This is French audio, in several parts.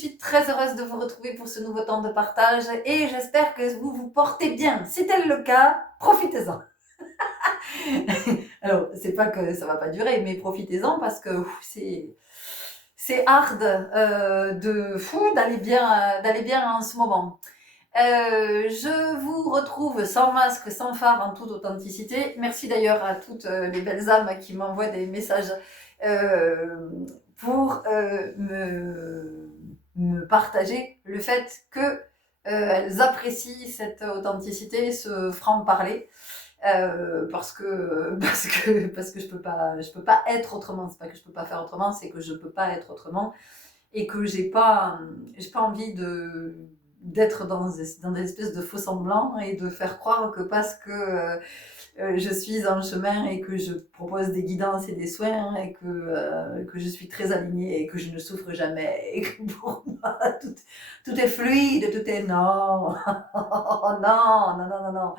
suis très heureuse de vous retrouver pour ce nouveau temps de partage et j'espère que vous vous portez bien. Si tel le cas, profitez-en. Alors, c'est pas que ça va pas durer, mais profitez-en parce que c'est hard d'aller bien en ce moment. Je vous retrouve sans masque, sans phare, en toute authenticité. Merci d'ailleurs à toutes les belles âmes qui m'envoient des messages pour me partager le fait que elles apprécient cette authenticité, ce franc-parler. Parce que je peux pas être autrement. C'est pas que je peux pas faire autrement, c'est que je peux pas être autrement et que j'ai pas envie d'être dans des espèces de faux semblants et de faire croire que parce que je suis en chemin et que je propose des guidances et des soins et que je suis très alignée et que je ne souffre jamais et que pour moi tout est fluide, tout est non, oh non, non, non, non, non,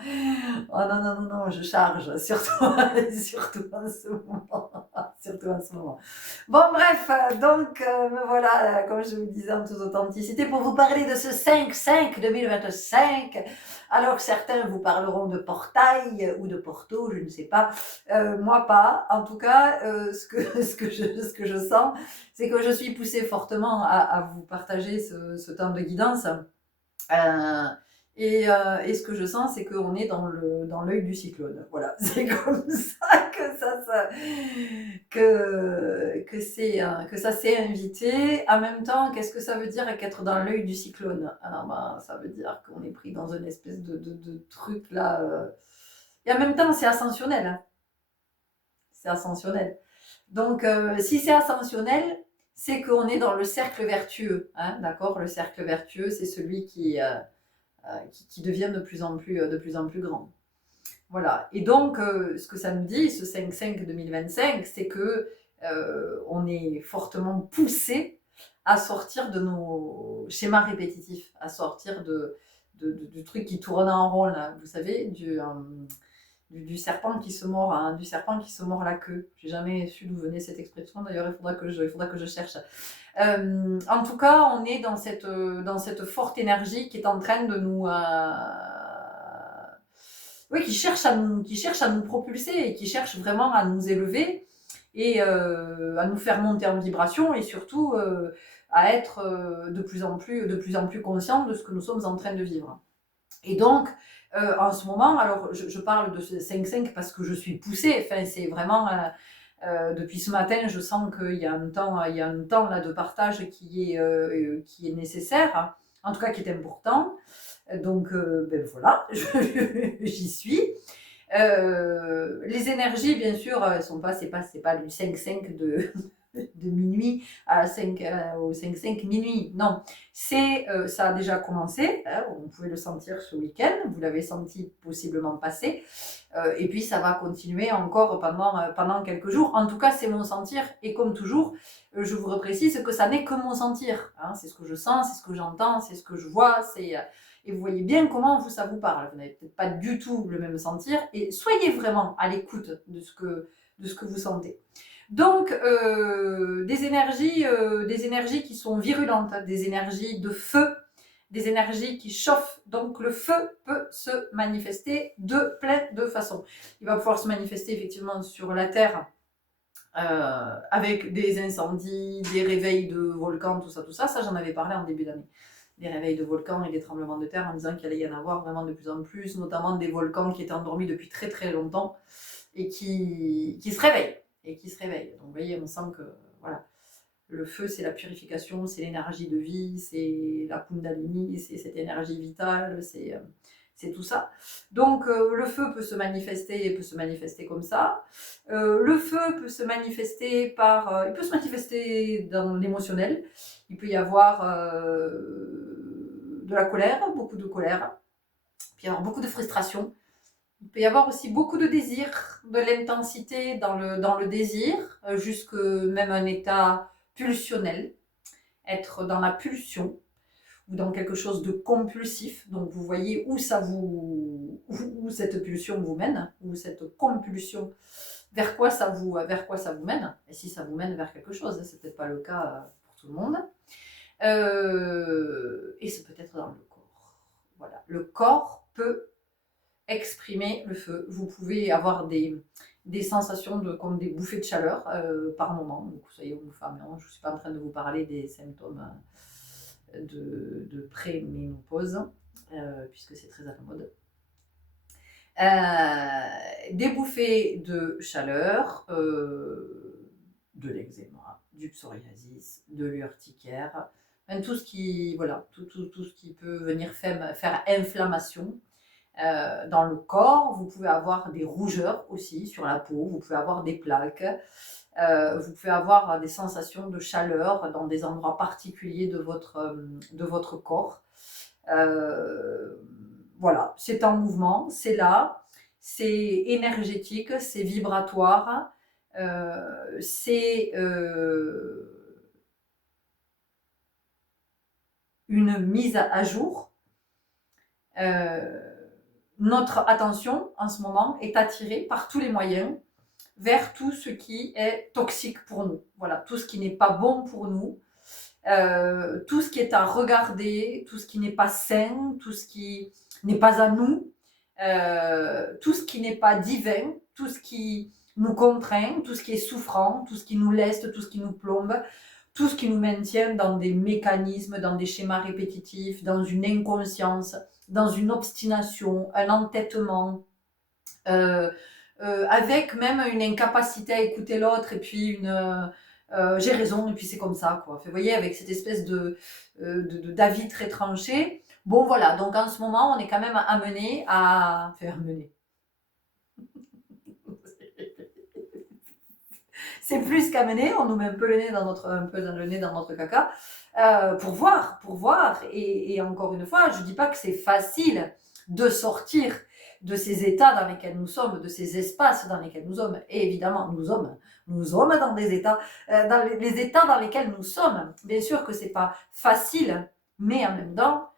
oh non, non, non, non, je charge, surtout, surtout en ce moment, surtout en ce moment. Bon, bref, donc me voilà, comme je vous disais, en toute authenticité, pour vous parler de ce 5-5 2025. Alors, certains vous parleront de portail ou de porto, je ne sais pas. Moi, pas. En tout cas, ce que je sens, c'est que je suis poussée fortement à vous partager ce temps de guidance. Et ce que je sens, c'est qu'on est dans l'œil du cyclone. Voilà, c'est comme ça que ça s'est invité. En même temps, qu'est-ce que ça veut dire qu'être dans l'œil du cyclone? Alors, ben, ça veut dire qu'on est pris dans une espèce de truc là. Et en même temps, c'est ascensionnel. Hein. C'est ascensionnel. Donc, si c'est ascensionnel, c'est qu'on est dans le cercle vertueux. Hein, d'accord? Le cercle vertueux, c'est celui qui devient de plus en plus grand. Voilà. Et donc, ce que ça me dit, ce 5-5 2025, c'est que on est fortement poussé à sortir de nos schémas répétitifs, à sortir du truc qui tourne en rond, là, vous savez, du serpent qui se mord, hein, du serpent qui se mord la queue. J'ai jamais su d'où venait cette expression. D'ailleurs, il faudra que je cherche. En tout cas, on est dans cette forte énergie qui est en train de nous, oui, qui cherche à nous propulser et qui cherche vraiment à nous élever et à nous faire monter en vibration et surtout à être de plus en plus conscient de ce que nous sommes en train de vivre. Et donc, en ce moment, alors je parle de ce 5-5 parce que je suis poussée, enfin c'est vraiment, depuis ce matin, je sens qu'il y a un temps là, de partage qui est nécessaire, en tout cas qui est important. Donc, ben voilà, j'y suis. Les énergies, bien sûr, c'est pas du 5-5 de minuit à 5, au 5-5 minuit. Non, ça a déjà commencé. Hein, vous pouvez le sentir ce week-end. Vous l'avez senti possiblement passer. Et puis, ça va continuer encore pendant quelques jours. En tout cas, c'est mon sentir. Et comme toujours, je vous reprécise que ça n'est que mon sentir. Hein, c'est ce que je sens, c'est ce que j'entends, c'est ce que je vois. Et vous voyez bien comment ça vous parle. Vous n'avez peut-être pas du tout le même sentir. Et soyez vraiment à l'écoute de ce que vous sentez. Donc, des énergies qui sont virulentes, des énergies de feu, des énergies qui chauffent. Donc, le feu peut se manifester de plein de façons. Il va pouvoir se manifester effectivement sur la Terre avec des incendies, des réveils de volcans, tout ça. Ça, j'en avais parlé en début d'année. Des réveils de volcans et des tremblements de terre en disant qu'il allait y en avoir vraiment de plus en plus, notamment des volcans qui étaient endormis depuis très très longtemps et qui se réveillent. Donc vous voyez, on sent que voilà, le feu c'est la purification, c'est l'énergie de vie, c'est la Kundalini, c'est cette énergie vitale, c'est tout ça. Donc le feu peut se manifester comme ça. Le feu peut se manifester il peut se manifester dans l'émotionnel. Il peut y avoir de la colère, beaucoup de colère. Il peut y avoir beaucoup de frustration. Il peut y avoir aussi beaucoup de désir, de l'intensité dans le désir, jusque même un état pulsionnel, être dans la pulsion ou dans quelque chose de compulsif. Donc vous voyez où cette pulsion vous mène, ou cette compulsion, vers quoi ça vous mène. Et si ça vous mène vers quelque chose, c'est peut-être pas le cas pour tout le monde. Et ça peut être dans le corps. Voilà, le corps peut exprimer le feu. Vous pouvez avoir des sensations comme des bouffées de chaleur par moment. Donc, soyez homme ou femme, je ne suis pas en train de vous parler des symptômes de pré-ménopause, puisque c'est très à la mode. Des bouffées de chaleur, de l'eczéma, du psoriasis, de l'urticaire, tout ce qui, voilà, tout ce qui peut venir faire inflammation dans le corps. Vous pouvez avoir des rougeurs aussi sur la peau, vous pouvez avoir des plaques, vous pouvez avoir des sensations de chaleur dans des endroits particuliers de votre corps. Voilà, c'est en mouvement, c'est là, c'est énergétique, c'est vibratoire, c'est une mise à jour. Notre attention en ce moment est attirée par tous les moyens vers tout ce qui est toxique pour nous. Voilà, tout ce qui n'est pas bon pour nous, tout ce qui est à regarder, tout ce qui n'est pas sain, tout ce qui n'est pas à nous, tout ce qui n'est pas divin, tout ce qui nous contraint, tout ce qui est souffrant, tout ce qui nous leste, tout ce qui nous plombe, tout ce qui nous maintient dans des mécanismes, dans des schémas répétitifs, dans une inconscience, dans une obstination, un entêtement, avec même une incapacité à écouter l'autre et puis j'ai raison et puis c'est comme ça quoi. Vous voyez, avec cette espèce d'avis très tranché. Bon voilà, donc en ce moment on est quand même amené à faire mener. C'est plus qu'amener, on nous met un peu le nez dans notre caca pour voir. Et encore une fois, je dis pas que c'est facile de sortir de ces états dans lesquels nous sommes, de ces espaces dans lesquels nous sommes. Et évidemment, nous sommes dans des états, dans les états dans lesquels nous sommes. Bien sûr que c'est pas facile, mais en même temps,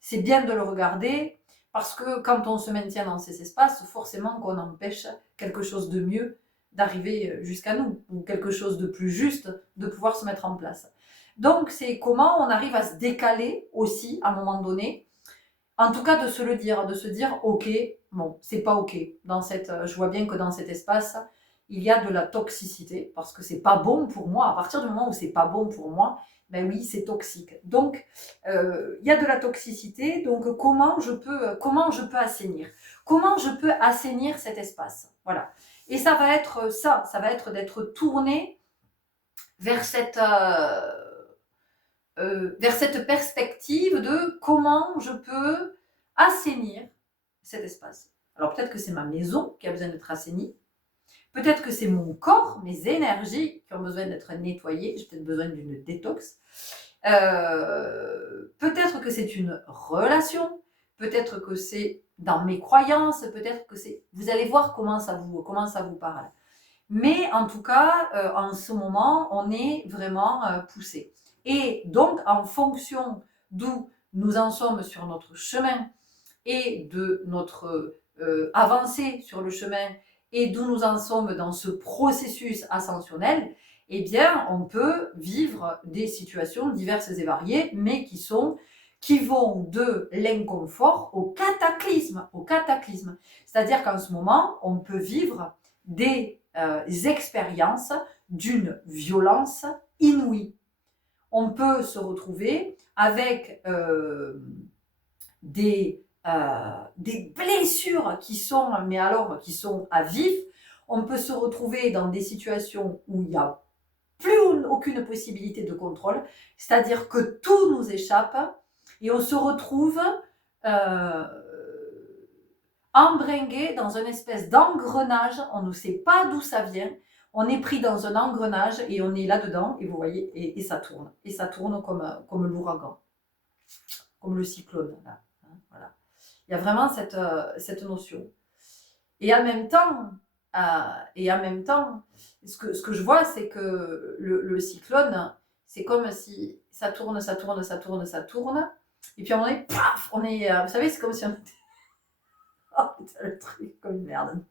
c'est bien de le regarder parce que quand on se maintient dans ces espaces, forcément qu'on empêche quelque chose de mieux d'arriver jusqu'à nous, ou quelque chose de plus juste de pouvoir se mettre en place. Donc c'est comment on arrive à se décaler aussi à un moment donné, en tout cas de se le dire, de se dire ok, bon, c'est pas ok. Je vois bien que dans cet espace, il y a de la toxicité, parce que c'est pas bon pour moi. À partir du moment où c'est pas bon pour moi, ben oui, c'est toxique. Donc, il y a de la toxicité, donc comment je peux assainir? Comment je peux assainir cet espace? Voilà. Et ça va être d'être tourné vers cette perspective de comment je peux assainir cet espace. Alors peut-être que c'est ma maison qui a besoin d'être assainie, peut-être que c'est mon corps, mes énergies qui ont besoin d'être nettoyées, j'ai peut-être besoin d'une détox, peut-être que c'est une relation, peut-être que c'est dans mes croyances, peut-être que c'est... Vous allez voir comment ça vous parle. Mais en tout cas, en ce moment, on est vraiment poussé. Et donc, en fonction d'où nous en sommes sur notre chemin et de notre avancée sur le chemin et d'où nous en sommes dans ce processus ascensionnel, eh bien, on peut vivre des situations diverses et variées, mais qui vont de l'inconfort au cataclysme. C'est-à-dire qu'en ce moment, on peut vivre des expériences d'une violence inouïe. On peut se retrouver avec des blessures qui sont à vif. On peut se retrouver dans des situations où il n'y a plus aucune possibilité de contrôle, c'est-à-dire que tout nous échappe et on se retrouve embringué dans une espèce d'engrenage, on ne sait pas d'où ça vient, on est pris dans un engrenage et on est là-dedans, et vous voyez, et ça tourne comme l'ouragan, comme le cyclone, là. Voilà. Il y a vraiment cette notion. Et en même temps, ce que je vois, c'est que le cyclone, c'est comme si ça tourne, et puis à un moment donné, paf, vous savez, c'est comme si on était... Oh putain, le truc comme une merde.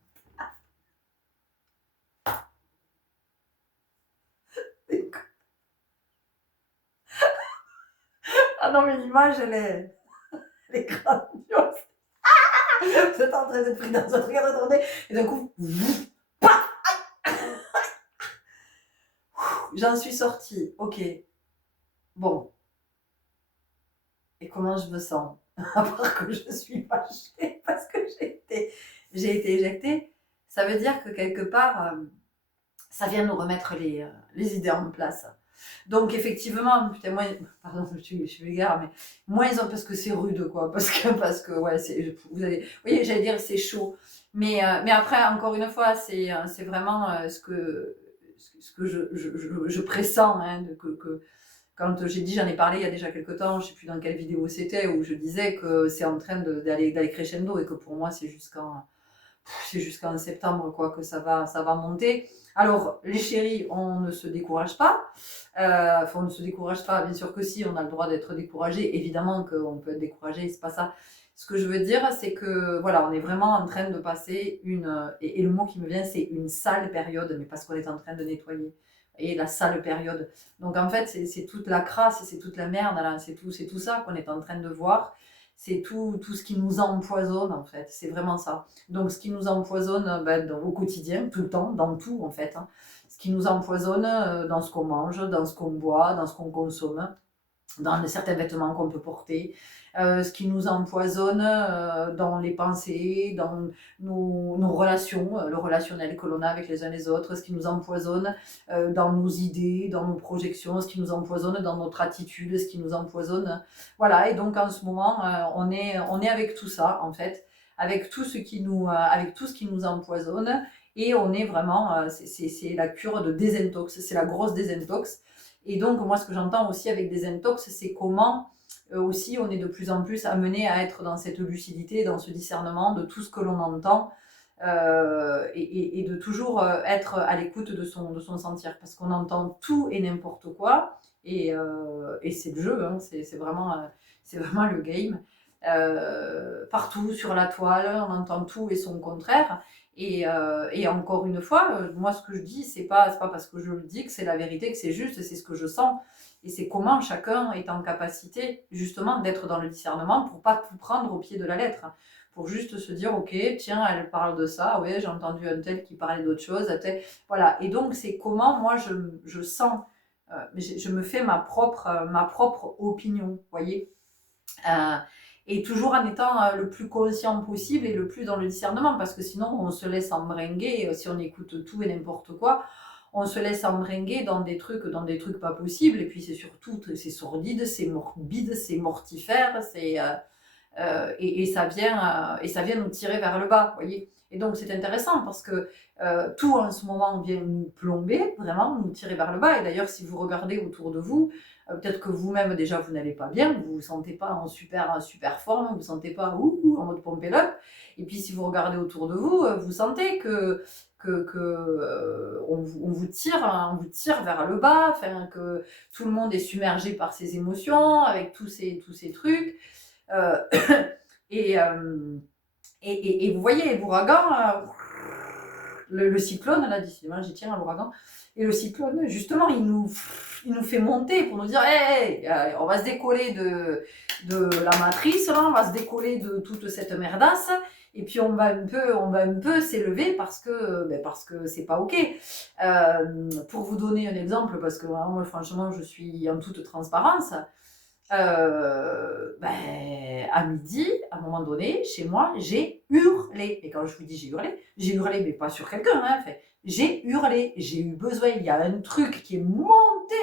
Ah non, mais l'image, elle est grandiose. Vous êtes en train d'être pris dans un truc à retourner, et d'un coup, paf, j'en suis sortie. Ok, bon. Et comment je me sens? À part que je suis fâchée parce que j'ai été éjectée. Ça veut dire que quelque part, ça vient nous remettre les idées en place. Donc effectivement, putain, moi, pardon, je suis vulgaire, mais moins ils ont, parce que c'est rude, quoi, parce que ouais, vous voyez, j'allais dire c'est chaud, mais après, encore une fois, c'est vraiment ce que je pressens, hein, quand j'ai dit, j'en ai parlé il y a déjà quelques temps, je sais plus dans quelle vidéo c'était, où je disais que c'est en train d'aller crescendo et que pour moi c'est jusqu'en septembre, quoi, que ça va monter. Alors, les chéris, on ne se décourage pas. Enfin, on ne se décourage pas, bien sûr que si, on a le droit d'être découragé. Évidemment qu'on peut être découragé, c'est pas ça. Ce que je veux dire, c'est que, voilà, on est vraiment en train de passer et le mot qui me vient, c'est une sale période, mais parce qu'on est en train de nettoyer. Et la sale période. Donc, en fait, c'est toute la crasse, c'est toute la merde, là, c'est tout ça qu'on est en train de voir. C'est tout ce qui nous empoisonne, en fait. C'est vraiment ça. Donc, ce qui nous empoisonne au quotidien, tout le temps, dans tout, en fait. Hein. Ce qui nous empoisonne dans ce qu'on mange, dans ce qu'on boit, dans ce qu'on consomme, dans certains vêtements qu'on peut porter, ce qui nous empoisonne dans les pensées, dans nos relations, le relationnel que l'on a avec les uns les autres, ce qui nous empoisonne dans nos idées, dans nos projections, ce qui nous empoisonne dans notre attitude, ce qui nous empoisonne. Voilà, et donc en ce moment, on est avec tout ça, en fait, avec tout ce qui nous empoisonne, et on est vraiment, c'est la cure de désintox, c'est la grosse désintox. Et donc, moi, ce que j'entends aussi avec des intox, c'est comment aussi on est de plus en plus amené à être dans cette lucidité, dans ce discernement de tout ce que l'on entend et de toujours être à l'écoute de son sentir. Parce qu'on entend tout et n'importe quoi et c'est le jeu, hein, c'est vraiment le game. Partout sur la toile, on entend tout et son contraire. Et encore une fois, moi ce que je dis, c'est pas parce que je le dis que c'est la vérité, que c'est juste, c'est ce que je sens. Et c'est comment chacun est en capacité justement d'être dans le discernement pour pas tout prendre au pied de la lettre. Pour juste se dire, ok, tiens, elle parle de ça, ouais, j'ai entendu un tel qui parlait d'autre chose, voilà. Et donc c'est comment moi je sens, je me fais ma propre opinion, vous voyez. Et toujours en étant le plus conscient possible et le plus dans le discernement, parce que sinon on se laisse embringuer, si on écoute tout et n'importe quoi, on se laisse embringuer dans des trucs pas possibles, et puis c'est surtout, c'est sordide, c'est morbide, c'est mortifère, et ça vient nous tirer vers le bas, vous voyez. Et donc c'est intéressant parce que tout en ce moment vient nous plomber, vraiment nous tirer vers le bas. Et d'ailleurs, si vous regardez autour de vous, peut-être que vous-même déjà vous n'allez pas bien, vous vous sentez pas en super forme, vous vous sentez pas en mode pompe up. Et puis si vous regardez autour de vous, vous sentez que on vous tire vers le bas, enfin que tout le monde est submergé par ses émotions, avec tous ces trucs. Euh, et vous voyez, l'ouragan, le cyclone, là, décidément, j'y tiens à l'ouragan. Et le cyclone, justement, il nous fait monter pour nous dire hey, on va se décoller de la matrice, là, on va se décoller de toute cette merdasse. Et puis on va un peu s'élever parce que c'est pas ok. Pour vous donner un exemple, parce que moi, franchement, je suis en toute transparence. À midi, à un moment donné, chez moi, j'ai hurlé. Et quand je vous dis j'ai hurlé, mais pas sur quelqu'un, hein, j'ai hurlé, j'ai eu besoin, il y a un truc qui est monté,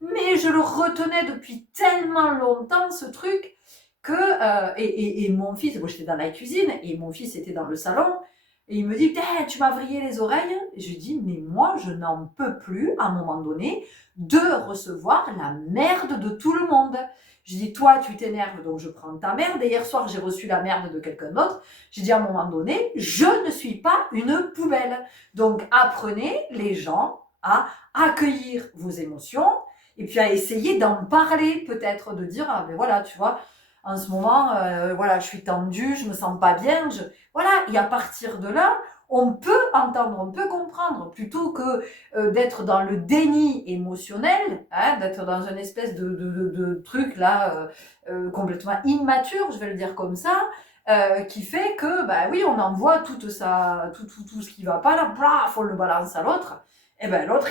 mais je le retenais depuis tellement longtemps, ce truc, que, et mon fils, moi j'étais dans la cuisine, et mon fils était dans le salon, et il me dit, tu m'as vrillé les oreilles. Et je lui dis, mais moi, je n'en peux plus, à un moment donné, de recevoir la merde de tout le monde. Je dis, toi, tu t'énerves, donc je prends ta merde. Et hier soir, j'ai reçu la merde de quelqu'un d'autre. J'ai dit, à un moment donné, je ne suis pas une poubelle. Donc, apprenez, les gens, à accueillir vos émotions et puis à essayer d'en parler, peut-être, de dire, ah ben voilà, tu vois, en ce moment, voilà, je suis tendue, je me sens pas bien, voilà, et à partir de là, on peut entendre, on peut comprendre, plutôt que d'être dans le déni émotionnel, hein, d'être dans une espèce de truc là complètement immature, je vais le dire comme ça, qui fait que, bah oui, on envoie tout ce qui va pas là, braf, on le balance à l'autre, et ben l'autre,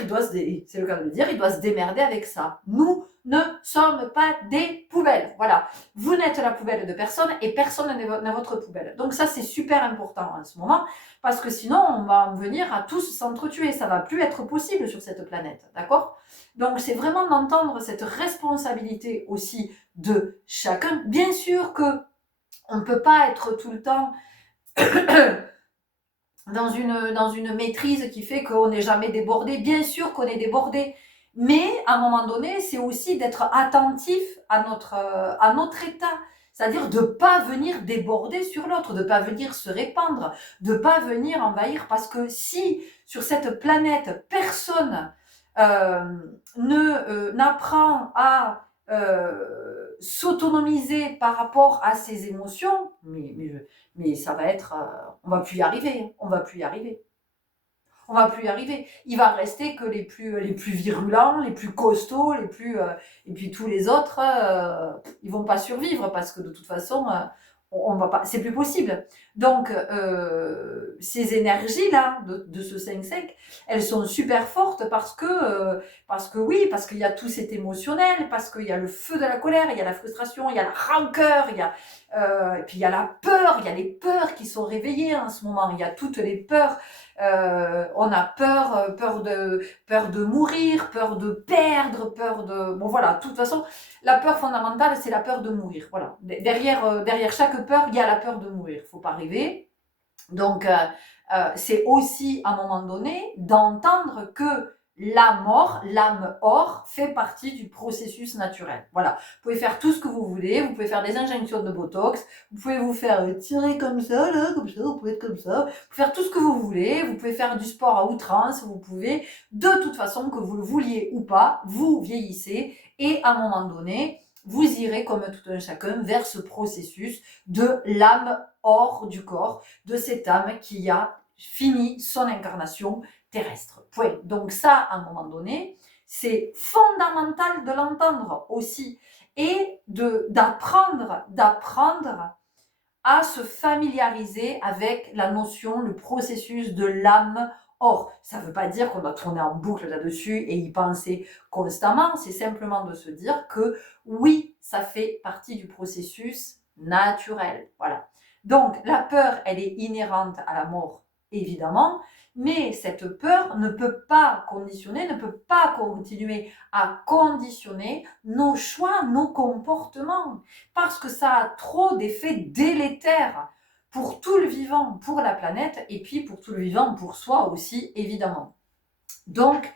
c'est le cas de le dire, il doit se démerder avec ça. Nous ne sommes pas des poubelles. Voilà. Vous n'êtes la poubelle de personne et personne n'est votre poubelle. Donc ça, c'est super important en ce moment parce que sinon, on va en venir à tous s'entretuer. Ça va plus être possible sur cette planète. D'accord? Donc c'est vraiment d'entendre cette responsabilité aussi de chacun. Bien sûr que on ne peut pas être tout le temps dans une maîtrise qui fait qu'on n'est jamais débordé. Bien sûr qu'on est débordé, mais à un moment donné, c'est aussi d'être attentif à notre état. C'est-à-dire de ne pas venir déborder sur l'autre, de ne pas venir se répandre, de ne pas venir envahir. Parce que si sur cette planète, personne n'apprend à s'autonomiser par rapport à ses émotions, mais ça va être, on va plus y arriver, on va plus y arriver. On va plus y arriver. Il va rester que les plus virulents, les plus costauds, et puis tous les autres, ils vont pas survivre parce que de toute façon, on va pas, c'est plus possible. Donc, ces énergies-là de ce 5-5, elles sont super fortes parce que oui, parce qu'il y a tout cet émotionnel, parce qu'il y a le feu de la colère, il y a la frustration, il y a la rancœur, et puis il y a la peur, il y a les peurs qui sont réveillées en ce moment, il y a toutes les peurs. On a peur de mourir, peur de perdre, bon voilà, de toute façon, la peur fondamentale, c'est la peur de mourir. Voilà, derrière chaque peur, il y a la peur de mourir. Faut pas rêver. Donc, c'est aussi à un moment donné d'entendre que la mort, l'âme or, fait partie du processus naturel. Voilà. Vous pouvez faire tout ce que vous voulez, vous pouvez faire des injections de Botox, vous pouvez vous faire tirer comme ça, vous pouvez être comme ça, vous pouvez faire tout ce que vous voulez, vous pouvez faire du sport à outrance, vous pouvez, de toute façon, que vous le vouliez ou pas, vous vieillissez et à un moment donné, vous irez comme tout un chacun vers ce processus de l'âme hors du corps, de cette âme qui a fini son incarnation terrestre. Point. Donc ça, à un moment donné, c'est fondamental de l'entendre aussi et d'apprendre à se familiariser avec la notion, le processus de l'âme hors. Ça ne veut pas dire qu'on doit tourner en boucle là-dessus et y penser constamment, c'est simplement de se dire que oui, ça fait partie du processus naturel. Voilà. Donc la peur, elle est inhérente à la mort, évidemment, mais cette peur ne peut pas conditionner, ne peut pas continuer à conditionner nos choix, nos comportements, parce que ça a trop d'effets délétères pour tout le vivant, pour la planète, et puis pour tout le vivant, pour soi aussi, évidemment. Donc,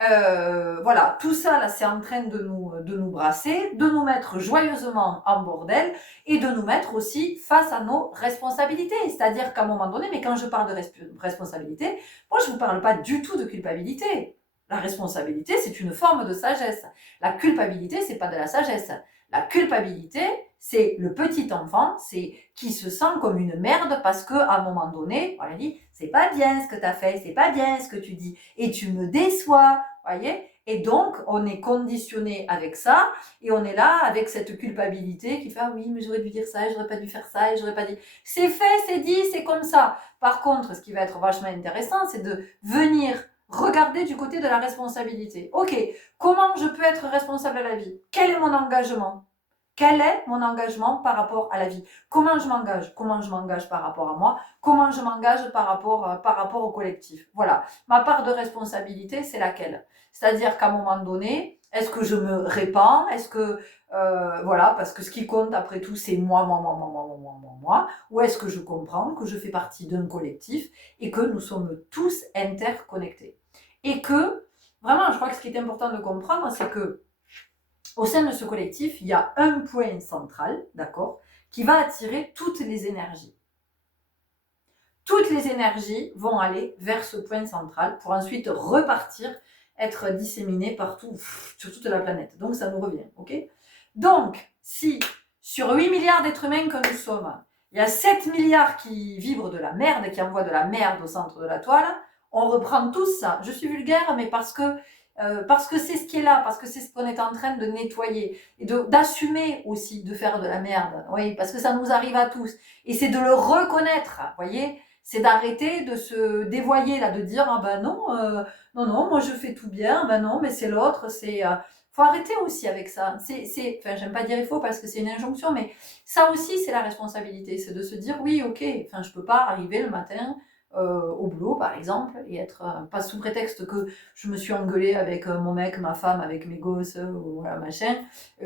voilà, tout ça là, c'est en train de nous brasser, de nous mettre joyeusement en bordel et de nous mettre aussi face à nos responsabilités. C'est-à-dire qu'à un moment donné, mais quand je parle de responsabilité, moi je ne vous parle pas du tout de culpabilité. La responsabilité, c'est une forme de sagesse. La culpabilité, c'est pas de la sagesse. La culpabilité, c'est le petit enfant, c'est qui se sent comme une merde parce que à un moment donné, on lui dit, c'est pas bien ce que tu as fait, c'est pas bien ce que tu dis, et tu me déçois, voyez. Et donc, on est conditionné avec ça, et on est là avec cette culpabilité qui fait, ah oui, mais j'aurais dû dire ça, j'aurais pas dû faire ça, et j'aurais pas dit. C'est fait, c'est dit, c'est comme ça. Par contre, ce qui va être vachement intéressant, c'est de venir regarder du côté de la responsabilité. Ok, comment je peux être responsable à la vie? Quel est mon engagement? Quel est mon engagement par rapport à la vie? Comment je m'engage? Comment je m'engage par rapport à moi? Comment je m'engage par rapport au collectif? Voilà. Ma part de responsabilité, c'est laquelle? C'est-à-dire qu'à un moment donné, est-ce que je me répands? Est-ce que, voilà, parce que ce qui compte après tout, c'est moi. Ou est-ce que je comprends que je fais partie d'un collectif et que nous sommes tous interconnectés? Et que, vraiment, je crois que ce qui est important de comprendre, c'est que au sein de ce collectif, il y a un point central, d'accord, qui va attirer toutes les énergies. Toutes les énergies vont aller vers ce point central pour ensuite repartir, être disséminées partout, sur toute la planète. Donc ça nous revient, ok? Donc, si sur 8 milliards d'êtres humains que nous sommes, Il y a 7 milliards qui vibrent de la merde, qui envoient de la merde au centre de la toile. On reprend tous ça. Je suis vulgaire, mais parce que c'est ce qui est là, parce que c'est ce qu'on est en train de nettoyer. Et d'assumer aussi de faire de la merde. Oui, parce que ça nous arrive à tous. Et c'est de le reconnaître, vous voyez. C'est d'arrêter de se dévoyer, là, de dire, ah ben non, non, moi je fais tout bien, ben non, mais c'est l'autre, c'est... faut arrêter aussi avec ça. Enfin, j'aime pas dire il faut parce que c'est une injonction, mais ça aussi, c'est la responsabilité. C'est de se dire, oui, ok, enfin, je peux pas arriver le matin au boulot, par exemple, et être, pas sous prétexte que je me suis engueulée avec mon mec, ma femme, avec mes gosses, ou voilà, machin,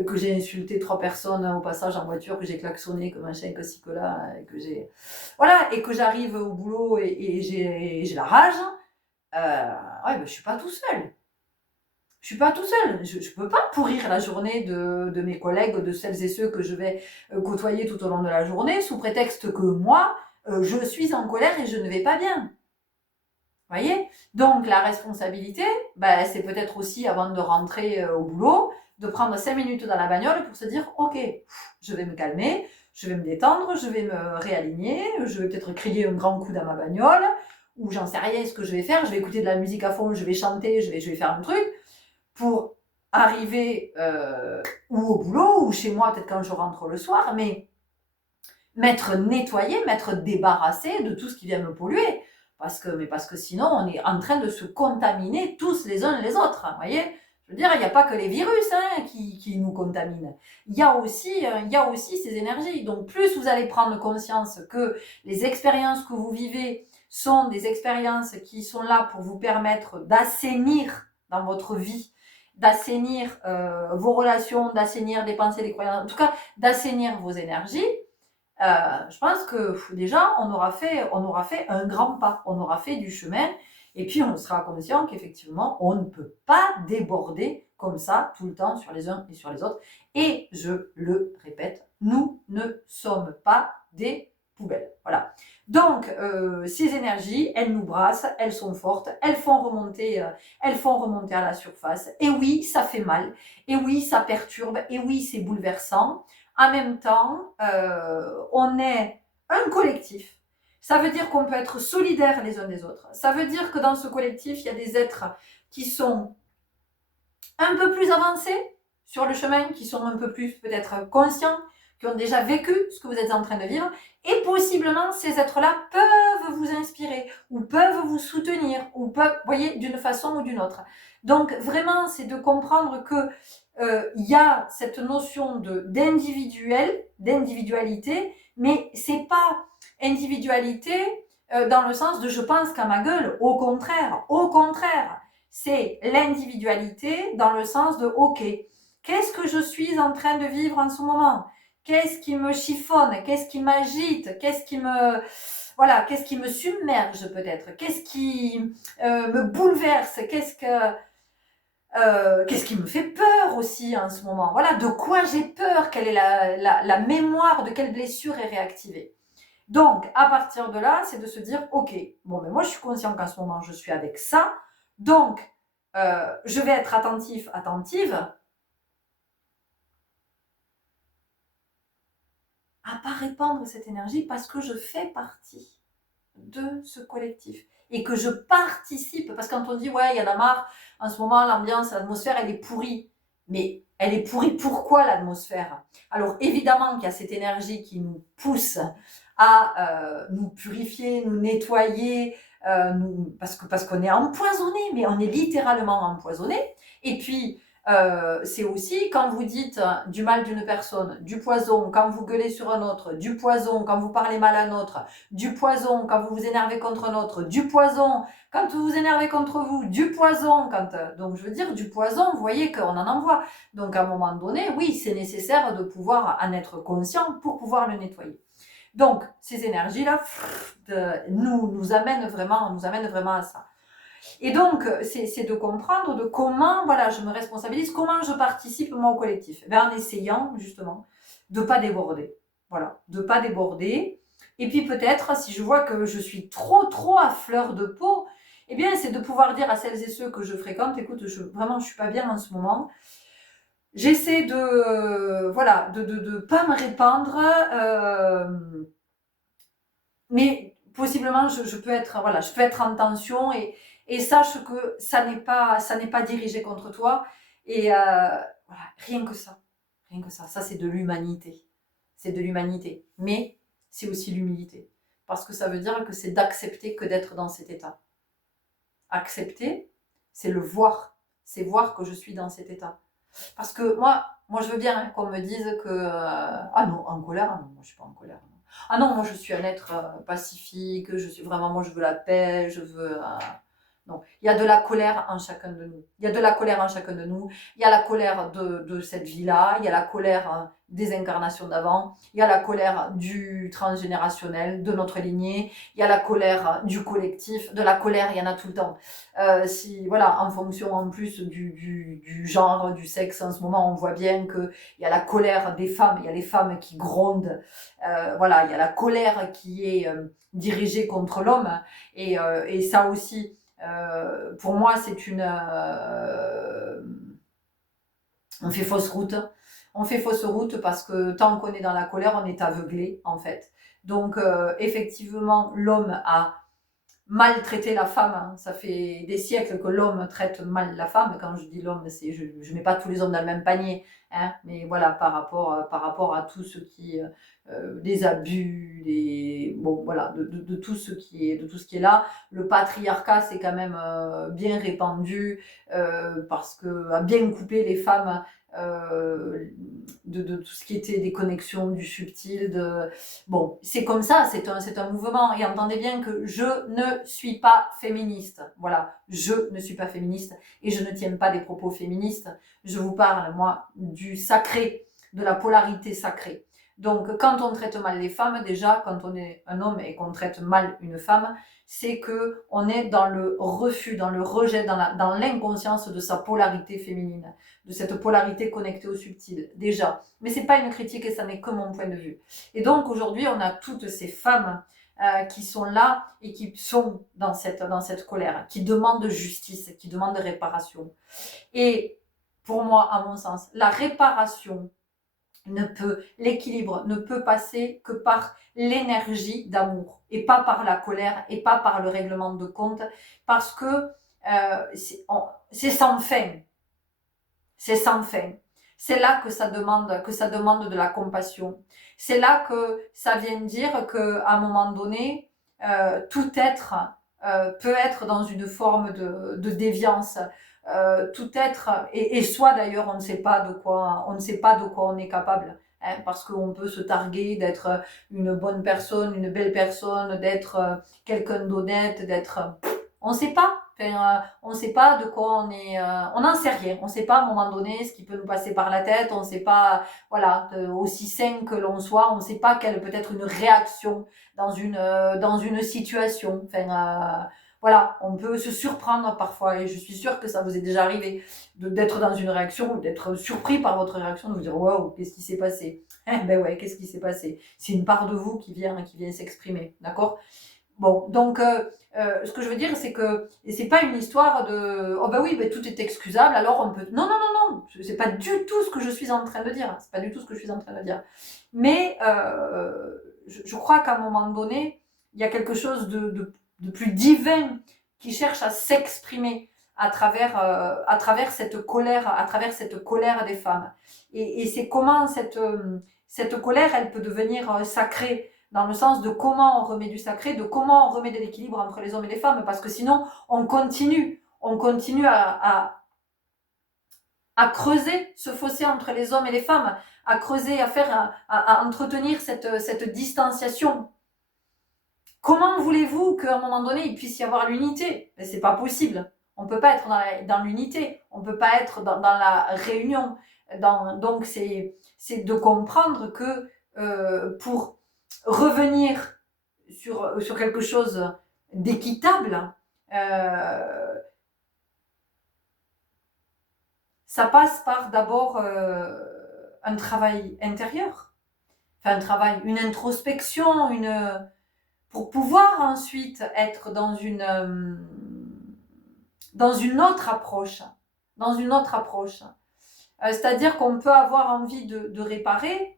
que j'ai insulté 3 personnes au passage en voiture, que j'ai klaxonné, que machin, que ci, que là, et que j'ai... Voilà, et que j'arrive au boulot et j'ai la rage. Ouais, ben, je suis pas tout seul. Je suis pas tout seul. Je peux pas pourrir la journée de mes collègues, de celles et ceux que je vais côtoyer tout au long de la journée, sous prétexte que moi, je suis en colère et je ne vais pas bien. Vous voyez? Donc, la responsabilité, ben, c'est peut-être aussi, avant de rentrer au boulot, de prendre 5 minutes dans la bagnole pour se dire, ok, je vais me calmer, je vais me détendre, je vais me réaligner, je vais peut-être crier un grand coup dans ma bagnole, ou j'en sais rien ce que je vais faire, je vais écouter de la musique à fond, je vais chanter, je vais faire un truc, pour arriver ou au boulot, ou chez moi, peut-être quand je rentre le soir, mais m'être nettoyé, m'être débarrassé de tout ce qui vient me polluer. Parce que sinon, on est en train de se contaminer tous les uns les autres. Vous voyez? Je veux dire, il n'y a pas que les virus qui nous contaminent. Il y a aussi ces énergies. Donc, plus vous allez prendre conscience que les expériences que vous vivez sont des expériences qui sont là pour vous permettre d'assainir dans votre vie, d'assainir vos relations, d'assainir des pensées, des croyances, en tout cas, d'assainir vos énergies, je pense que déjà, on aura fait un grand pas, on aura fait du chemin, et puis on sera conscient qu'effectivement, on ne peut pas déborder comme ça tout le temps sur les uns et sur les autres. Et je le répète, nous ne sommes pas des poubelles. Voilà. Donc, ces énergies, elles nous brassent, elles sont fortes, elles font remonter à la surface. Et oui, ça fait mal. Et oui, ça perturbe. Et oui, c'est bouleversant. En même temps, on est un collectif. Ça veut dire qu'on peut être solidaires les uns des autres. Ça veut dire que dans ce collectif, il y a des êtres qui sont un peu plus avancés sur le chemin, qui sont un peu plus peut-être conscients, qui ont déjà vécu ce que vous êtes en train de vivre. Et possiblement, ces êtres-là peuvent vous inspirer ou peuvent vous soutenir ou peuvent, vous voyez, d'une façon ou d'une autre. Donc vraiment, c'est de comprendre que il y a cette notion d'individualité, mais c'est pas individualité dans le sens de je pense qu'à ma gueule. Au contraire, c'est l'individualité dans le sens de ok, qu'est-ce que je suis en train de vivre en ce moment? Qu'est-ce qui me chiffonne? Qu'est-ce qui m'agite? Qu'est-ce qui me submerge peut-être? Qu'est-ce qui me bouleverse? Qu'est-ce qui me fait peur aussi en ce moment? Voilà, de quoi j'ai peur? Quelle est la mémoire de quelle blessure est réactivée? Donc, à partir de là, c'est de se dire, ok, bon, mais moi je suis conscient qu'en ce moment je suis avec ça, donc je vais être attentive à pas répandre cette énergie parce que je fais partie de ce collectif et que je participe. Parce que quand on dit, ouais, il y en a marre, en ce moment, l'ambiance, l'atmosphère, elle est pourrie. Mais elle est pourrie, pourquoi l'atmosphère? Alors évidemment qu'il y a cette énergie qui nous pousse à nous purifier, nous nettoyer, parce qu'on est empoisonné, mais on est littéralement empoisonné. Et puis, c'est aussi quand vous dites du mal d'une personne, du poison, quand vous gueulez sur un autre, du poison, quand vous parlez mal à un autre, du poison, quand vous vous énervez contre un autre, du poison, quand vous vous énervez contre vous, du poison, donc je veux dire du poison, vous voyez qu'on en envoie. Donc à un moment donné, oui, c'est nécessaire de pouvoir en être conscient pour pouvoir le nettoyer. Donc ces énergies-là nous amènent vraiment à ça. Et donc, c'est de comprendre de comment, voilà, je me responsabilise, comment je participe moi au collectif. En essayant, justement, de ne pas déborder. Voilà, de ne pas déborder. Et puis peut-être, si je vois que je suis trop à fleur de peau, eh bien, c'est de pouvoir dire à celles et ceux que je fréquente, écoute, vraiment, je suis pas bien en ce moment. J'essaie de pas me répandre, mais possiblement je peux être, voilà, je peux être en tension et sache que ça n'est pas dirigé contre toi. Et voilà, rien que ça c'est de l'humanité. C'est de l'humanité. Mais c'est aussi l'humilité. Parce que ça veut dire que c'est d'accepter que d'être dans cet état. Accepter, c'est le voir. C'est voir que je suis dans cet état. Parce que moi je veux bien hein, qu'on me dise que... ah non, en colère, ah non, moi je suis pas en colère. Non. Ah non, moi je suis un être pacifique, je suis vraiment, moi je veux la paix, je veux... non, il y a de la colère en chacun de nous. Il y a de la colère en chacun de nous. Il y a la colère de cette vie-là, il y a la colère des incarnations d'avant, il y a la colère du transgénérationnel, de notre lignée, il y a la colère du collectif, de la colère, il y en a tout le temps. Si, voilà, en fonction en plus du genre, du sexe, en ce moment, on voit bien qu'il y a la colère des femmes, il y a les femmes qui grondent, voilà, il y a la colère qui est dirigée contre l'homme, et ça aussi, pour moi, c'est une... on fait fausse route. On fait fausse route parce que tant qu'on est dans la colère, on est aveuglé, en fait. Donc, effectivement, l'homme a maltraité la femme. Hein. Ça fait des siècles que l'homme traite mal la femme. Quand je dis l'homme, c'est, je ne mets pas tous les hommes dans le même panier. Hein, mais voilà, par rapport à tout ce qui... des abus, bon, voilà, de tout ce qui est là. Le patriarcat, c'est quand même bien répandu parce que a bien coupé les femmes de tout ce qui était des connexions, du subtil. Bon, c'est comme ça, c'est un mouvement. Et entendez bien que je ne suis pas féministe. Voilà, je ne suis pas féministe et je ne tiens pas des propos féministes. Je vous parle, moi, du sacré, de la polarité sacrée. Donc, quand on traite mal les femmes, déjà, quand on est un homme et qu'on traite mal une femme, c'est que on est dans le refus, dans le rejet, dans l'inconscience de sa polarité féminine, de cette polarité connectée au subtil, déjà. Mais c'est pas une critique et ça n'est que mon point de vue. Et donc, aujourd'hui, on a toutes ces femmes qui sont là et qui sont dans cette colère, qui demandent justice, qui demandent réparation. Et pour moi, à mon sens, la réparation l'équilibre ne peut passer que par l'énergie d'amour et pas par la colère et pas par le règlement de compte parce que c'est sans fin. C'est sans fin. C'est là que ça demande de la compassion. C'est là que ça vient dire qu'à un moment donné, tout être peut être dans une forme de déviance. Tout être et soit d'ailleurs on ne sait pas de quoi on est capable hein, parce qu'on peut se targuer d'être une bonne personne, une belle personne, d'être quelqu'un d'honnête, on ne sait pas. Enfin, on ne sait pas de quoi on est, on n'en sait rien. On ne sait pas à un moment donné ce qui peut nous passer par la tête. On ne sait pas, voilà, aussi sain que l'on soit, on ne sait pas quelle peut être une réaction dans une situation. Enfin, voilà, on peut se surprendre parfois et je suis sûre que ça vous est déjà arrivé d'être dans une réaction ou d'être surpris par votre réaction, de vous dire waouh, qu'est-ce qui s'est passé? Ben ouais, qu'est-ce qui s'est passé? C'est une part de vous qui vient s'exprimer, d'accord? Bon, donc ce que je veux dire, c'est que c'est pas une histoire de oh ben oui, ben tout est excusable, alors on peut. Non, non, non, non, c'est pas du tout ce que je suis en train de dire. C'est pas du tout ce que je suis en train de dire. Mais je crois qu'à un moment donné, il y a quelque chose de plus divin qui cherche à s'exprimer à travers cette colère des femmes. Et c'est comment cette colère, elle peut devenir sacrée dans le sens de comment on remet du sacré, de comment on remet de l'équilibre entre les hommes et les femmes, parce que sinon on continue à creuser ce fossé entre les hommes et les femmes, à creuser, à entretenir cette distanciation. Comment voulez-vous qu'à un moment donné, il puisse y avoir l'unité? Mais c'est pas possible. On ne peut pas être dans l'unité. On ne peut pas être dans la réunion. Donc, c'est de comprendre que pour revenir sur quelque chose d'équitable, ça passe par d'abord un travail intérieur. Enfin, une introspection, pour pouvoir ensuite être dans une autre approche. C'est-à-dire qu'on peut avoir envie de réparer,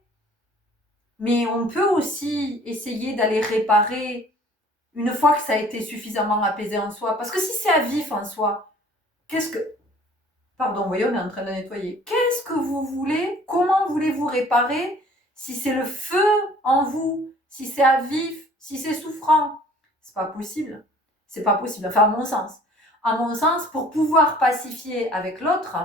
Mais on peut aussi essayer d'aller réparer une fois que ça a été suffisamment apaisé en soi. Parce que si c'est à vif en soi, qu'est-ce que... Pardon, vous voyez, on est en train de nettoyer. Qu'est-ce que vous voulez? Comment voulez-vous réparer si c'est le feu en vous? Si c'est à vif? Si c'est souffrant? C'est pas possible. C'est pas possible. Enfin, à mon sens. À mon sens, pour pouvoir pacifier avec l'autre,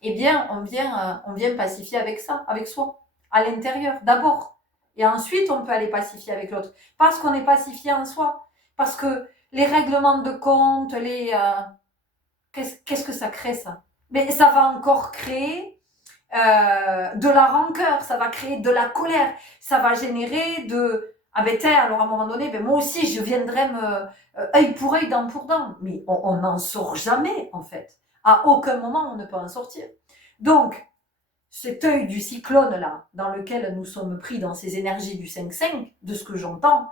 eh bien, on vient pacifier avec ça, avec soi, à l'intérieur, d'abord. Et ensuite, on peut aller pacifier avec l'autre. Parce qu'on est pacifié en soi. Parce que les règlements de compte, qu'est-ce que ça crée, ça? Mais ça va encore créer de la rancœur, ça va créer de la colère, ça va générer de... Ah ben tiens, alors à un moment donné, ben moi aussi, je viendrai me... œil pour œil, dent pour dent. Mais on n'en sort jamais, en fait. À aucun moment, on ne peut en sortir. Donc, cet œil du cyclone-là, dans lequel nous sommes pris dans ces énergies du 5-5, de ce que j'entends,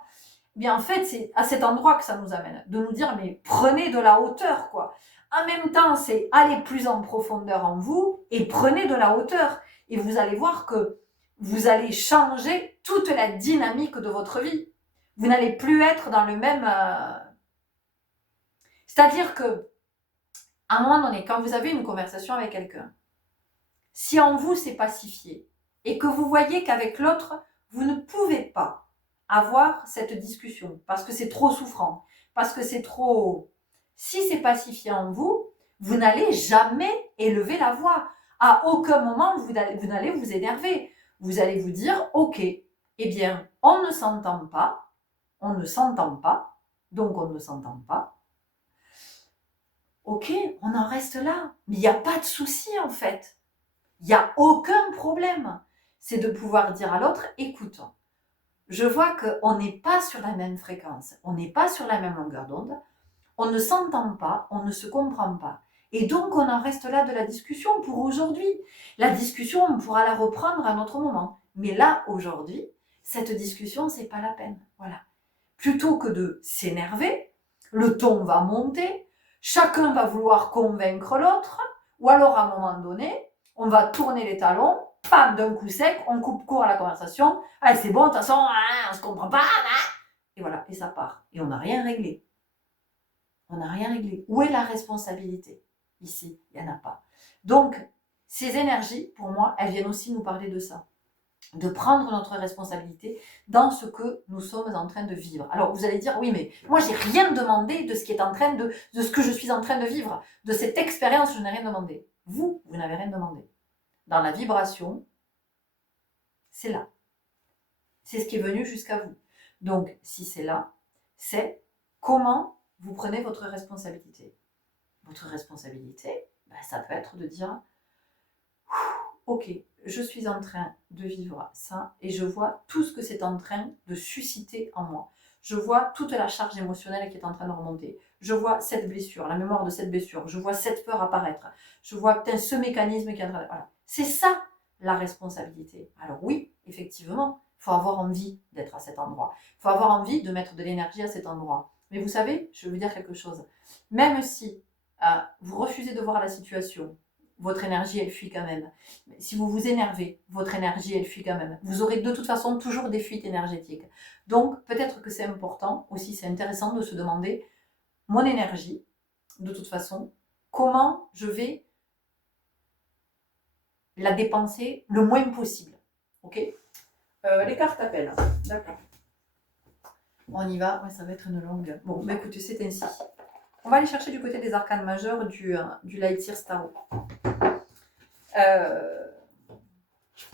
eh bien en fait, c'est à cet endroit que ça nous amène. De nous dire, mais prenez de la hauteur, quoi. En même temps, c'est aller plus en profondeur en vous et prenez de la hauteur. Et vous allez voir que vous allez changer toute la dynamique de votre vie. Vous n'allez plus être dans le même... C'est-à-dire que, à un moment donné, quand vous avez une conversation avec quelqu'un, si en vous c'est pacifié et que vous voyez qu'avec l'autre, vous ne pouvez pas avoir cette discussion parce que c'est trop souffrant, parce que c'est trop... Si c'est pacifié en vous, vous n'allez jamais élever la voix. À aucun moment, vous n'allez vous énerver. Vous allez vous dire, ok, eh bien, on ne s'entend pas, donc on ne s'entend pas. Ok, on en reste là. Mais il n'y a pas de souci en fait. Il n'y a aucun problème. C'est de pouvoir dire à l'autre, écoute, je vois qu'on n'est pas sur la même fréquence, on n'est pas sur la même longueur d'onde, on ne s'entend pas, on ne se comprend pas. Et donc, on en reste là de la discussion pour aujourd'hui. La discussion, on pourra la reprendre à un autre moment. Mais là, aujourd'hui, cette discussion, c'est pas la peine. Voilà. Plutôt que de s'énerver, le ton va monter, chacun va vouloir convaincre l'autre, ou alors à un moment donné, on va tourner les talons, pam, d'un coup sec, on coupe court à la conversation, ah, c'est bon, de toute façon, hein, on se comprend pas, hein, et voilà, et ça part. Et on n'a rien réglé. On n'a rien réglé. Où est la responsabilité? Ici, il n'y en a pas. Donc, ces énergies, pour moi, elles viennent aussi nous parler de ça. De prendre notre responsabilité dans ce que nous sommes en train de vivre. Alors, vous allez dire, oui, mais moi, j'ai rien demandé de ce qui est en train de ce que je suis en train de vivre. De cette expérience, je n'ai rien demandé. Vous n'avez rien demandé. Dans la vibration, c'est là. C'est ce qui est venu jusqu'à vous. Donc, si c'est là, c'est comment vous prenez votre responsabilité. Votre responsabilité, ça peut être de dire, ok, je suis en train de vivre ça et je vois tout ce que c'est en train de susciter en moi. Je vois toute la charge émotionnelle qui est en train de remonter. Je vois cette blessure, la mémoire de cette blessure. Je vois cette peur apparaître. Je vois peut-être ce mécanisme qui est en train de... Voilà. C'est ça, la responsabilité. Alors oui, effectivement, il faut avoir envie d'être à cet endroit. Il faut avoir envie de mettre de l'énergie à cet endroit. Mais vous savez, je vais vous dire quelque chose. Même si vous refusez de voir la situation, votre énergie, elle fuit quand même. Si vous vous énervez, votre énergie, elle fuit quand même. Vous aurez de toute façon toujours des fuites énergétiques. Donc, peut-être que c'est important, aussi c'est intéressant de se demander, mon énergie, de toute façon, comment je vais la dépenser le moins possible. Ok, les cartes appellent. D'accord. On y va. Ouais, ça va être une longue. Bon, écoutez, c'est ainsi. On va aller chercher du côté des arcanes majeurs du Light Year Tarot.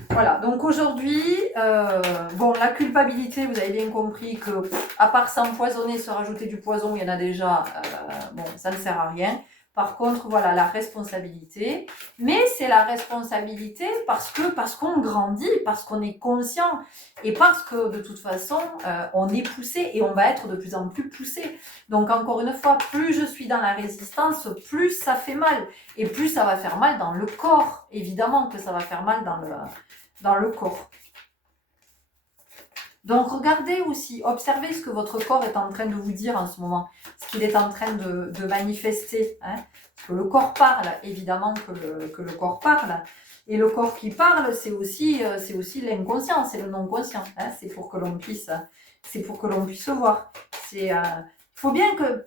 Voilà, donc aujourd'hui, la culpabilité, vous avez bien compris que, à part s'empoisonner, se rajouter du poison, il y en a déjà, ça ne sert à rien. Par contre, voilà, la responsabilité. Mais c'est la responsabilité parce qu'on grandit, parce qu'on est conscient et parce que, de toute façon, on est poussé et on va être de plus en plus poussé. Donc, encore une fois, plus je suis dans la résistance, plus ça fait mal. Et plus ça va faire mal dans le corps. Évidemment que ça va faire mal dans le corps. Donc regardez aussi, observez ce que votre corps est en train de vous dire en ce moment, ce qu'il est en train de manifester. Hein. Parce que le corps parle, évidemment que le corps parle. Et le corps qui parle, c'est aussi l'inconscient, c'est le non-conscient. Hein. C'est pour que l'on puisse voir. Il faut bien que,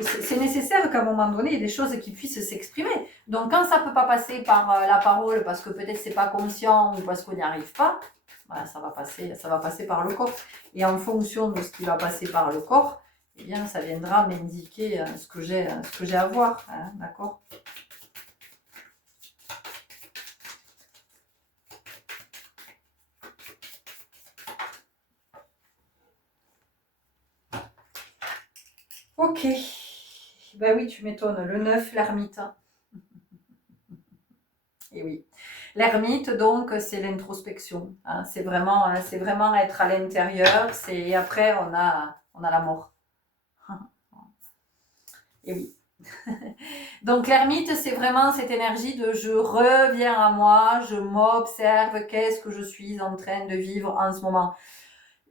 c'est nécessaire qu'à un moment donné, il y ait des choses qui puissent s'exprimer. Donc quand ça ne peut pas passer par la parole, parce que peut-être c'est pas conscient ou parce qu'on n'y arrive pas, voilà, ça va passer par le corps. Et en fonction de ce qui va passer par le corps, eh bien, ça viendra m'indiquer ce que j'ai à voir. Hein, d'accord ? Ok. Ben oui, tu m'étonnes. Le 9, l'ermite. Et oui. L'ermite, donc, c'est l'introspection. Hein. C'est vraiment être à l'intérieur. Et après, on a la mort. Et oui. Donc l'ermite, c'est vraiment cette énergie de je reviens à moi, je m'observe, qu'est-ce que je suis en train de vivre en ce moment.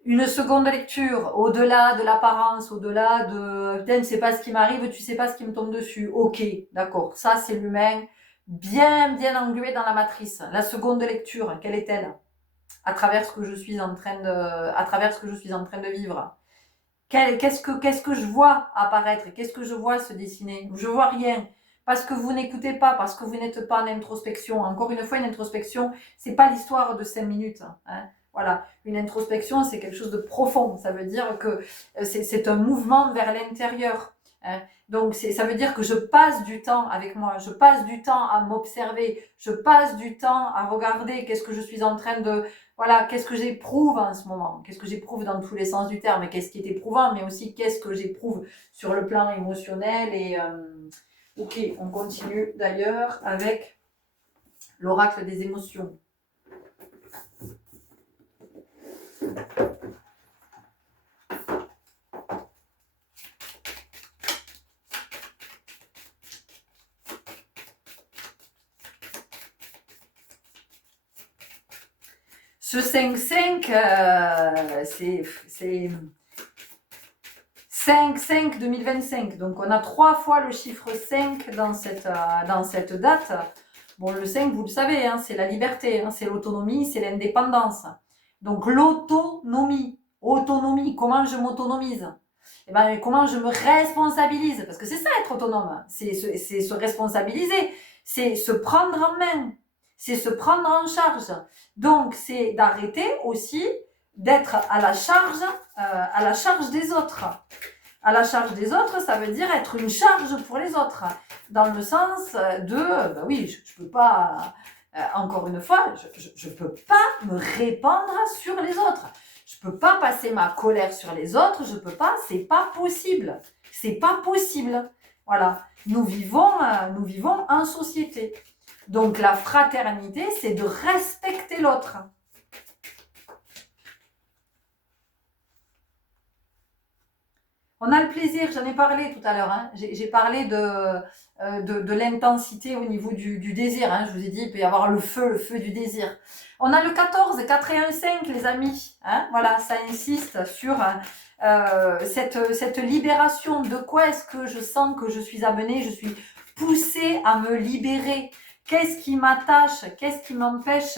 Une seconde lecture, au-delà de l'apparence, au-delà de putain, tu sais pas ce qui m'arrive, tu sais pas ce qui me tombe dessus. Ok, d'accord, ça c'est l'humain bien englué dans la matrice. La seconde lecture, quelle est-elle ? À travers ce que je suis en train de vivre. Qu'est-ce que je vois apparaître? Qu'est-ce que je vois se dessiner? Je vois rien. Parce que vous n'écoutez pas, parce que vous n'êtes pas en introspection. Encore une fois, une introspection, c'est pas l'histoire de 5 minutes. Hein. Voilà. Une introspection, c'est quelque chose de profond. Ça veut dire que c'est un mouvement vers l'intérieur. Hein. Donc, ça veut dire que je passe du temps avec moi. Je passe du temps à m'observer. Je passe du temps à regarder qu'est-ce que je suis en train de, voilà, qu'est-ce que j'éprouve en ce moment, qu'est-ce que j'éprouve dans tous les sens du terme, et qu'est-ce qui est éprouvant, mais aussi qu'est-ce que j'éprouve sur le plan émotionnel. Et ok, on continue d'ailleurs avec l'oracle des émotions. Ce 5-5, c'est 5-5 2025. Donc on a 3 fois le chiffre 5 dans cette date. Bon, le 5, vous le savez, hein, c'est la liberté, hein, c'est l'autonomie, c'est l'indépendance. Donc l'autonomie, comment je m'autonomise ? Eh ben, comment je me responsabilise ? Parce que c'est ça être autonome, c'est se responsabiliser, c'est se prendre en main, c'est se prendre en charge. Donc c'est d'arrêter aussi d'être à la charge des autres. À la charge des autres, ça veut dire être une charge pour les autres. Dans le sens de, ben oui, je peux pas, encore une fois, je peux pas me répandre sur les autres. Je peux pas passer ma colère sur les autres, je peux pas, c'est pas possible. C'est pas possible. Voilà. Nous vivons en société. Donc la fraternité, c'est de respecter l'autre. On a le plaisir, j'en ai parlé tout à l'heure, hein. J'ai parlé de l'intensité au niveau du désir. Hein. Je vous ai dit, il peut y avoir le feu du désir. On a le 14, 4 et 1, 5, les amis. Hein. Voilà, ça insiste sur cette libération. De quoi est-ce que je sens que je suis amenée, je suis poussée à me libérer? Qu'est-ce qui m'attache? Qu'est-ce qui m'empêche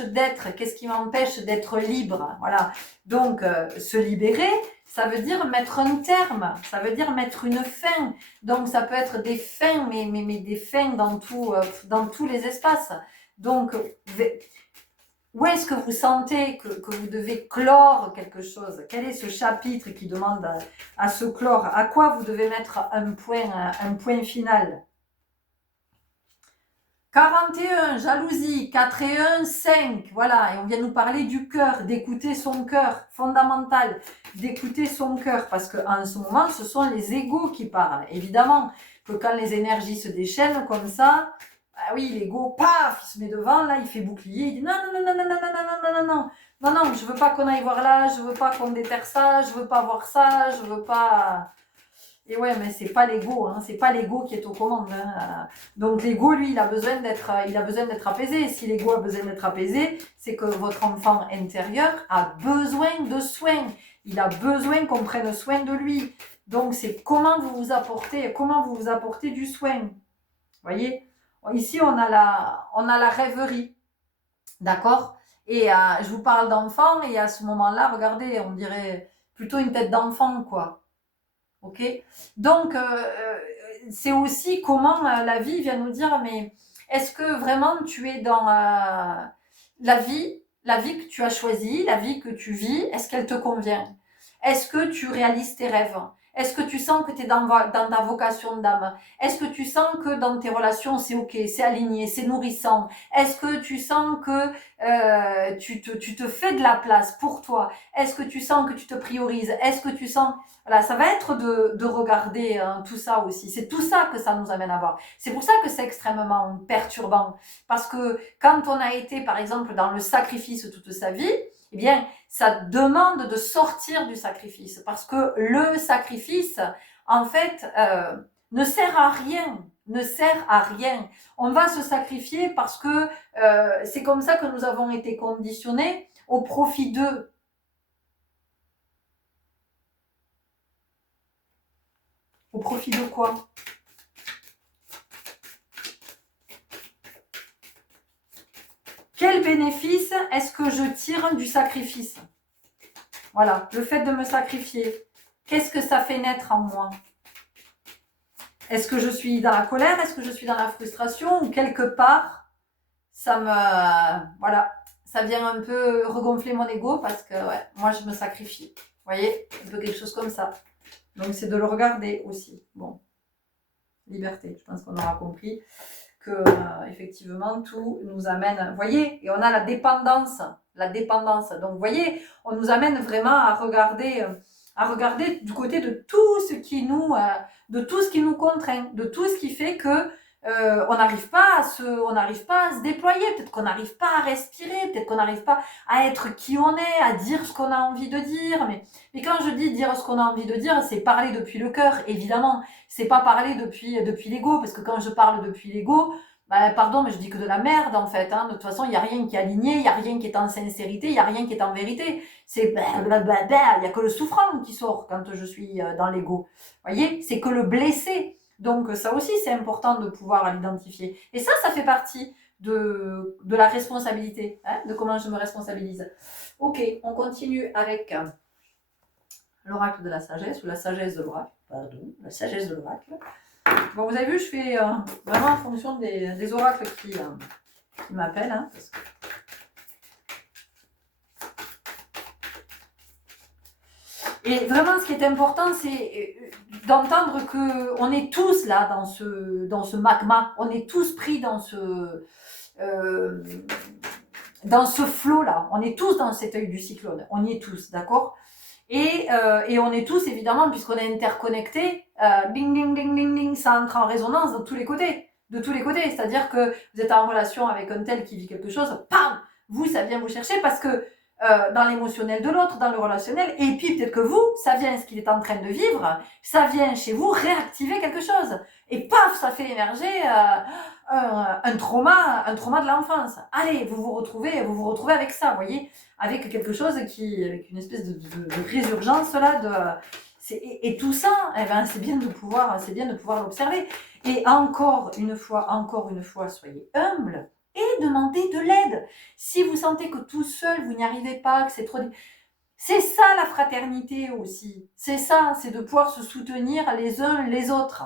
d'être? Qu'est-ce qui m'empêche d'être libre? Voilà. Donc, se libérer, ça veut dire mettre un terme, ça veut dire mettre une fin. Donc ça peut être des fins, mais des fins dans tous les espaces. Donc, où est-ce que vous sentez que vous devez clore quelque chose? Quel est ce chapitre qui demande à se clore? À quoi vous devez mettre un point final? 41, jalousie, 4 et 1, 5, voilà, et on vient nous parler du cœur, d'écouter son cœur, fondamental, d'écouter son cœur, parce qu'en ce moment, ce sont les égos qui parlent. Évidemment que quand les énergies se déchaînent comme ça, bah oui, l'ego, paf, il se met devant, là, il fait bouclier, il dit non, je veux pas qu'on aille voir là, je veux pas qu'on déterre ça, je veux pas voir ça, je veux pas... Et ouais, mais c'est pas l'ego, hein, c'est pas l'ego qui est aux commandes. Hein. Donc l'ego, lui, il a besoin d'être apaisé. Et si l'ego a besoin d'être apaisé, c'est que votre enfant intérieur a besoin de soins. Il a besoin qu'on prenne soin de lui. Donc c'est comment vous vous apportez du soin. Vous voyez? Ici, on a la rêverie. D'accord? Et je vous parle d'enfant, et à ce moment-là, regardez, on dirait plutôt une tête d'enfant, quoi. Ok? Donc, c'est aussi comment la vie vient nous dire, mais est-ce que vraiment tu es dans la vie que tu as choisie, la vie que tu vis, est-ce qu'elle te convient? Est-ce que tu réalises tes rêves? Est-ce que tu sens que tu es dans ta vocation d'âme? Est-ce que tu sens que dans tes relations, c'est ok, c'est aligné, c'est nourrissant? Est-ce que tu sens que tu te fais de la place pour toi? Est-ce que tu sens que tu te priorises? Est-ce que tu sens... Voilà, ça va être de regarder tout ça aussi. C'est tout ça que ça nous amène à voir. C'est pour ça que c'est extrêmement perturbant. Parce que quand on a été, par exemple, dans le sacrifice toute sa vie, eh bien, ça demande de sortir du sacrifice. Parce que le sacrifice, en fait, ne sert à rien. Ne sert à rien. On va se sacrifier parce que c'est comme ça que nous avons été conditionnés au profit d'eux. Au profit de quoi? Quel bénéfice est-ce que je tire du sacrifice? Voilà, le fait de me sacrifier. Qu'est-ce que ça fait naître en moi? Est-ce que je suis dans la colère? Est-ce que je suis dans la frustration? Ou quelque part, ça me... Voilà, ça vient un peu regonfler mon ego parce que ouais, moi je me sacrifie. Vous voyez? Un peu quelque chose comme ça. Donc c'est de le regarder aussi. Bon, liberté, je pense qu'on aura compris que effectivement tout nous amène, vous voyez, et on a la dépendance. Donc vous voyez, on nous amène vraiment à regarder du côté de tout ce qui nous contraint, de tout ce qui fait que on n'arrive pas à se déployer, peut-être qu'on n'arrive pas à respirer, peut-être qu'on n'arrive pas à être qui on est, à dire ce qu'on a envie de dire. Mais quand je dis dire ce qu'on a envie de dire, c'est parler depuis le cœur, évidemment. C'est pas parler depuis l'ego, parce que quand je parle depuis l'ego, bah, pardon, mais je dis que de la merde en fait. Hein. De toute façon, il n'y a rien qui est aligné, il n'y a rien qui est en sincérité, il n'y a rien qui est en vérité. C'est il n'y a que le souffrant qui sort quand je suis dans l'ego. Vous voyez, c'est que le blessé. Donc ça aussi, c'est important de pouvoir l'identifier. Et ça fait partie de la responsabilité, hein, de comment je me responsabilise. Ok, on continue avec l'oracle de la sagesse, ou la sagesse de l'oracle. Pardon, la sagesse de l'oracle. Bon, vous avez vu, je fais vraiment en fonction des oracles qui m'appellent. Hein, parce que... Et vraiment, ce qui est important, c'est d'entendre qu'on est tous là dans ce magma. On est tous pris dans ce flot-là. On est tous dans cet œil du cyclone. On y est tous, d'accord ? Et on est tous, évidemment, puisqu'on est interconnectés, ding, ding, ding, ding, ding, ça entre en résonance de tous les côtés. De tous les côtés. C'est-à-dire que vous êtes en relation avec un tel qui vit quelque chose, pam, vous, ça vient vous chercher parce que dans l'émotionnel de l'autre, dans le relationnel, et puis peut-être que vous, ça vient ce qu'il est en train de vivre, ça vient chez vous réactiver quelque chose. Et paf, ça fait émerger un trauma de l'enfance. Allez, vous vous retrouvez avec ça, vous voyez, avec quelque chose avec une espèce de résurgence là, et tout ça, eh ben, c'est bien de pouvoir l'observer. Et encore une fois, soyez humble et demandez de l'aide. Si vous sentez que tout seul, vous n'y arrivez pas, que c'est trop... C'est ça la fraternité aussi. C'est ça, c'est de pouvoir se soutenir les uns les autres.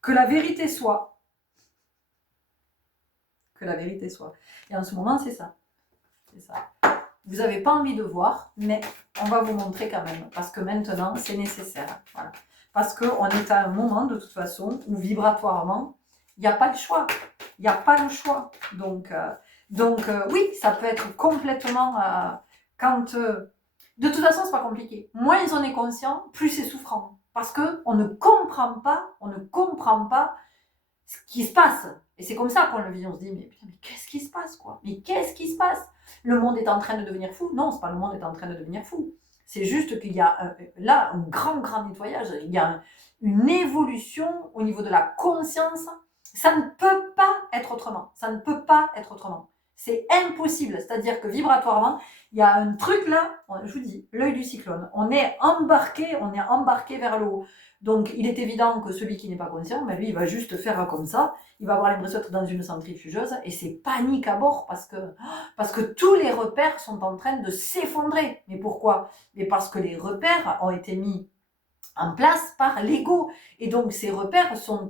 Que la vérité soit. Que la vérité soit. Et en ce moment, c'est ça. C'est ça. Vous n'avez pas envie de voir, mais on va vous montrer quand même. Parce que maintenant, c'est nécessaire. Voilà. Parce qu'on est à un moment, de toute façon, où vibratoirement, il n'y a pas le choix. Il n'y a pas le choix. Donc oui, ça peut être complètement... quand... de toute façon, c'est pas compliqué. Moins on est conscient, plus c'est souffrant. Parce qu'on ne comprend pas ce qui se passe. Et c'est comme ça qu'on le vit. On se dit, mais putain, mais qu'est-ce qui se passe, quoi? Mais qu'est-ce qui se passe? Le monde est en train de devenir fou? Non, c'est pas le monde est en train de devenir fou. C'est juste qu'il y a là un grand nettoyage. Il y a une évolution au niveau de la conscience. Ça ne peut pas être autrement. Ça ne peut pas être autrement. C'est impossible. C'est-à-dire que vibratoirement, il y a un truc là, je vous dis, l'œil du cyclone. On est embarqué vers le haut. Donc, il est évident que celui qui n'est pas conscient, ben lui, il va juste faire comme ça. Il va avoir l'impression d'être dans une centrifugeuse et c'est panique à bord parce que tous les repères sont en train de s'effondrer. Mais pourquoi? Mais parce que les repères ont été mis en place par l'ego. Et donc, ces repères sont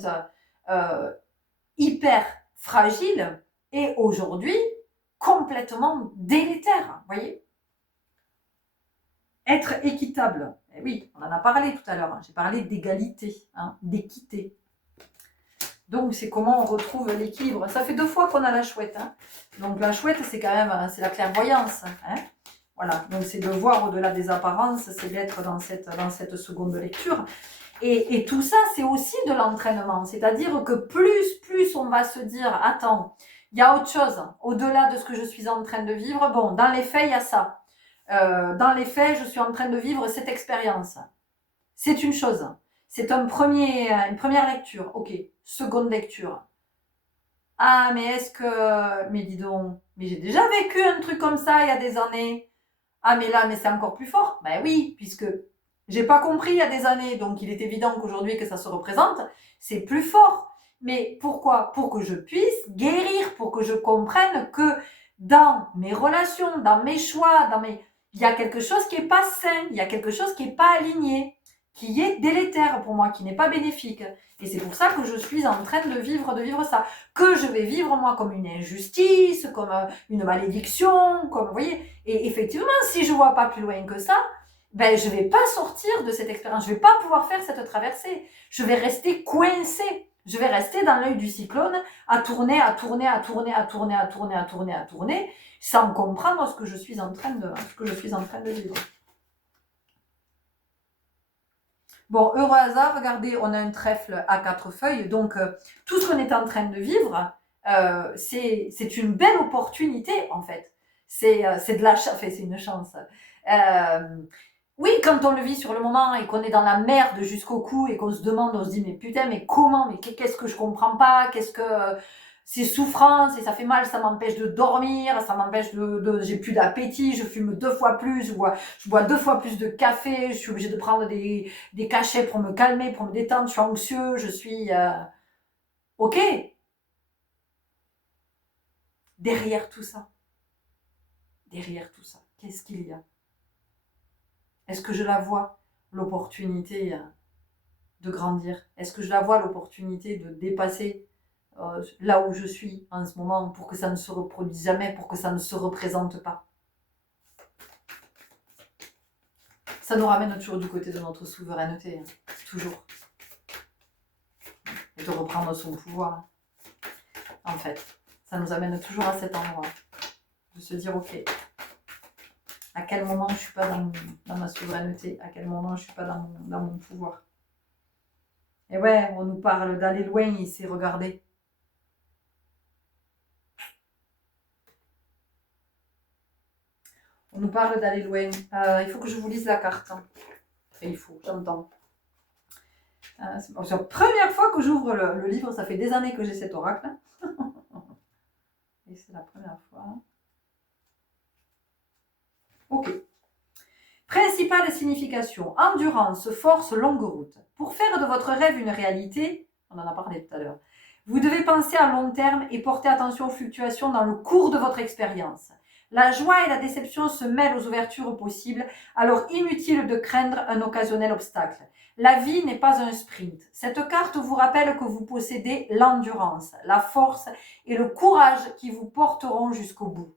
hyper fragiles et aujourd'hui complètement délétères. Vous voyez? Être équitable. Eh oui, on en a parlé tout à l'heure. J'ai parlé d'égalité, d'équité. Donc, c'est comment on retrouve l'équilibre. Ça fait 2 fois qu'on a la chouette. Donc, la chouette, c'est quand même c'est la clairvoyance. Voilà. Donc, c'est de voir au-delà des apparences, c'est d'être dans cette seconde lecture. Et tout ça, c'est aussi de l'entraînement. C'est-à-dire que plus on va se dire, attends, il y a autre chose au-delà de ce que je suis en train de vivre. Bon, dans les faits, il y a ça. Dans les faits, je suis en train de vivre cette expérience. C'est une chose. C'est une première lecture. Ok. Seconde lecture. Ah, mais est-ce que... Mais dis donc, mais j'ai déjà vécu un truc comme ça il y a des années. Ah, mais là, mais c'est encore plus fort. Ben oui, puisque j'ai pas compris il y a des années, donc il est évident qu'aujourd'hui que ça se représente, c'est plus fort. Mais pourquoi? Pour que je puisse guérir, pour que je comprenne que dans mes relations, dans mes choix, il y a quelque chose qui est pas sain, il y a quelque chose qui est pas aligné, qui est délétère pour moi, qui n'est pas bénéfique. Et c'est pour ça que je suis en train de vivre ça. Que je vais vivre moi comme une injustice, comme une malédiction, comme, vous voyez. Et effectivement, si je vois pas plus loin que ça, ben, je vais pas sortir de cette expérience. Je vais pas pouvoir faire cette traversée. Je vais rester coincée. Je vais rester dans l'œil du cyclone, à tourner, sans comprendre ce que je suis en train de vivre. Bon, heureux hasard, regardez, on a un trèfle à 4 feuilles, donc tout ce qu'on est en train de vivre, c'est une belle opportunité en fait. C'est de la chance, enfin c'est une chance. Oui, quand on le vit sur le moment et qu'on est dans la merde jusqu'au cou et qu'on se demande, on se dit mais putain, mais comment, mais qu'est-ce que je comprends pas, qu'est-ce que c'est souffrance et ça fait mal, ça m'empêche de dormir, ça m'empêche j'ai plus d'appétit, je fume 2 fois plus, je bois 2 fois plus de café, je suis obligée de prendre des cachets pour me calmer, pour me détendre, je suis anxieux, je suis ok. Derrière tout ça, qu'est-ce qu'il y a? Est-ce que je la vois, l'opportunité de grandir? Est-ce que je la vois, l'opportunité de dépasser là où je suis en ce moment pour que ça ne se reproduise jamais, pour que ça ne se représente pas? Ça nous ramène toujours du côté de notre souveraineté, toujours. Et de reprendre son pouvoir, en fait. Ça nous amène toujours à cet endroit, de se dire, ok, à quel moment je ne suis pas dans ma souveraineté, à quel moment je ne suis pas dans mon pouvoir. Et ouais, on nous parle d'aller loin ici, regardez. On nous parle d'aller loin. Il faut que je vous lise la carte. Et j'entends. C'est la première fois que j'ouvre le livre, ça fait des années que j'ai cet oracle. Et c'est la première fois. Ok. Principale signification, endurance, force, longue route. Pour faire de votre rêve une réalité, on en a parlé tout à l'heure, vous devez penser à long terme et porter attention aux fluctuations dans le cours de votre expérience. La joie et la déception se mêlent aux ouvertures possibles, alors inutile de craindre un occasionnel obstacle. La vie n'est pas un sprint. Cette carte vous rappelle que vous possédez l'endurance, la force et le courage qui vous porteront jusqu'au bout.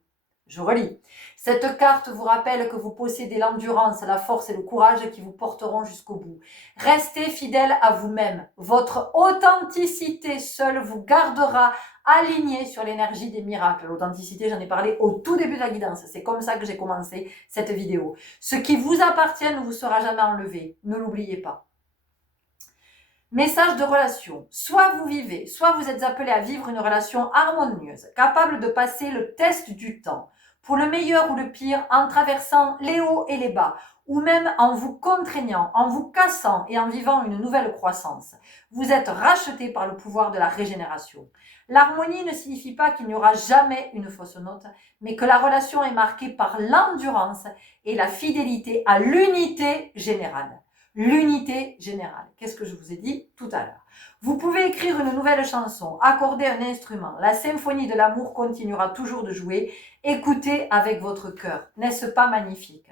Je relis. Cette carte vous rappelle que vous possédez l'endurance, la force et le courage qui vous porteront jusqu'au bout. Restez fidèle à vous-même. Votre authenticité seule vous gardera aligné sur l'énergie des miracles. L'authenticité, j'en ai parlé au tout début de la guidance. C'est comme ça que j'ai commencé cette vidéo. Ce qui vous appartient ne vous sera jamais enlevé. Ne l'oubliez pas. Message de relation. Soit vous vivez, soit vous êtes appelé à vivre une relation harmonieuse, capable de passer le test du temps, pour le meilleur ou le pire, en traversant les hauts et les bas, ou même en vous contraignant, en vous cassant et en vivant une nouvelle croissance. Vous êtes racheté par le pouvoir de la régénération. L'harmonie ne signifie pas qu'il n'y aura jamais une fausse note, mais que la relation est marquée par l'endurance et la fidélité à l'unité générale. L'unité générale. Qu'est-ce que je vous ai dit tout à l'heure? Vous pouvez écrire une nouvelle chanson, accorder un instrument. La symphonie de l'amour continuera toujours de jouer. Écoutez avec votre cœur. N'est-ce pas magnifique?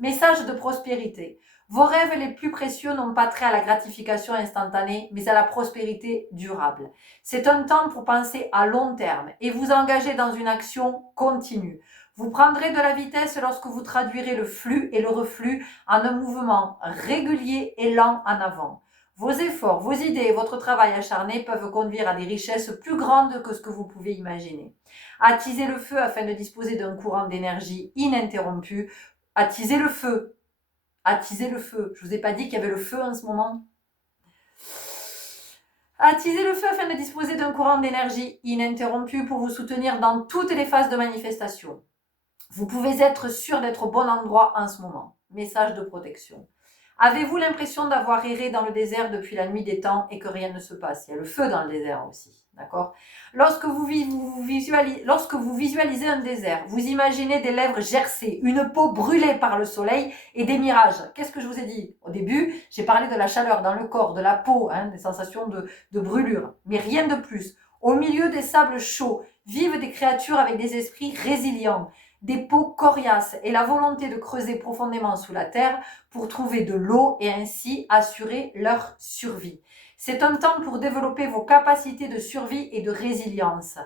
Message de prospérité. Vos rêves les plus précieux n'ont pas trait à la gratification instantanée, mais à la prospérité durable. C'est un temps pour penser à long terme et vous engager dans une action continue. Vous prendrez de la vitesse lorsque vous traduirez le flux et le reflux en un mouvement régulier et lent en avant. Vos efforts, vos idées et votre travail acharné peuvent conduire à des richesses plus grandes que ce que vous pouvez imaginer. Attisez le feu afin de disposer d'un courant d'énergie ininterrompu. Attisez le feu. Attisez le feu. Je vous ai pas dit qu'il y avait le feu en ce moment? Attisez le feu afin de disposer d'un courant d'énergie ininterrompu pour vous soutenir dans toutes les phases de manifestation. Vous pouvez être sûr d'être au bon endroit en ce moment. Message de protection. Avez-vous l'impression d'avoir erré dans le désert depuis la nuit des temps et que rien ne se passe? Il y a le feu dans le désert aussi, d'accord? Lorsque vous visualisez un désert, vous imaginez des lèvres gercées, une peau brûlée par le soleil et des mirages. Qu'est-ce que je vous ai dit? Au début, j'ai parlé de la chaleur dans le corps, de la peau, des sensations de brûlure, mais rien de plus. Au milieu des sables chauds, vivent des créatures avec des esprits résilients, des peaux coriaces et la volonté de creuser profondément sous la terre pour trouver de l'eau et ainsi assurer leur survie. C'est un temps pour développer vos capacités de survie et de résilience.